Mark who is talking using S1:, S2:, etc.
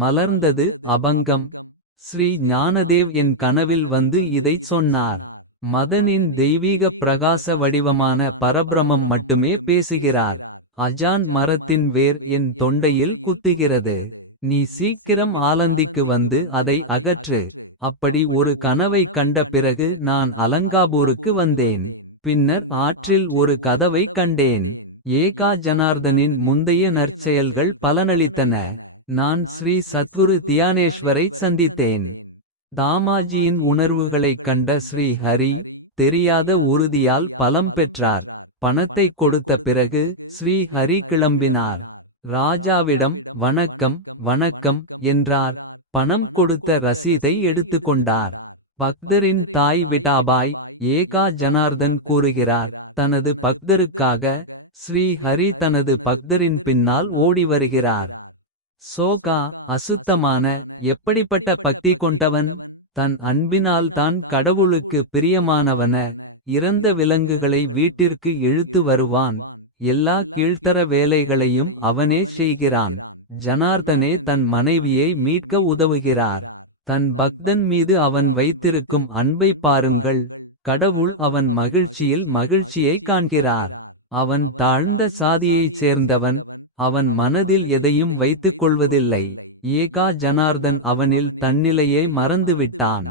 S1: மலர்ந்தது அபங்கம் ஸ்ரீ ஞானதேவ் என் கனவில் வந்து இதைச் சொன்னார். மதனின் தெய்வீக பிரகாச வடிவமான பரபிரமம் மட்டுமே பேசுகிறார். அஜான் மரத்தின் வேர் என் தொண்டையில் குத்துகிறது. நீ சீக்கிரம் ஆலந்திக்கு வந்து அதை அகற்று. அப்படி ஒரு கனவை கண்ட பிறகு நான் அலங்காபூருக்கு வந்தேன். பின்னர் ஆற்றில் ஒரு கதவை கண்டேன். ஏகா ஜனார்தனின் முந்தைய நற்செயல்கள் பலனளித்தன. நான் ஸ்ரீ சத்குரு தியானேஸ்வரை சந்தித்தேன். தாமாஜியின் உணர்வுகளைக் கண்ட ஸ்ரீ ஹரி. தெரியாத உறுதியால் பலம் பெற்றார். பணத்தைக் கொடுத்த பிறகு ஸ்ரீ ஹரி கிளம்பினார். ராஜாவிடம் வணக்கம் வணக்கம் என்றார். பணம் கொடுத்த ரசீதை எடுத்துக்கொண்டார். பக்தரின் தாய் விட்டாபாய் ஏகா ஜனார்தன் கூறுகிறார். தனது பக்தருக்காக ஸ்ரீ ஹரி தனது பக்தரின் பின்னால் ஓடி வருகிறார். சோகா அசுத்தமான எப்படிப்பட்ட பக்தி கொண்டவன். தன் அன்பினால் தான் கடவுளுக்கு பிரியமானவன. இறந்த விலங்குகளை வீட்டிற்கு இழுத்து வருவான். எல்லா கீழ்த்தர வேலைகளையும் அவனே செய்கிறான். ஜனார்தனே தன் மனைவியை மீட்க உதவுகிறார். தன் பக்தன் மீது அவன் வைத்திருக்கும் அன்பை பாருங்கள். கடவுள் அவன் மகிழ்ச்சியில் மகிழ்ச்சியை காண்கிறார். அவன் தாழ்ந்த சாதியைச் சேர்ந்தவன். அவன் மனதில் எதையும் வைத்துக் கொள்வதில்லை. ஏகா ஜனார்தன் அவனில் தன்னிலையை மறந்துவிட்டான்.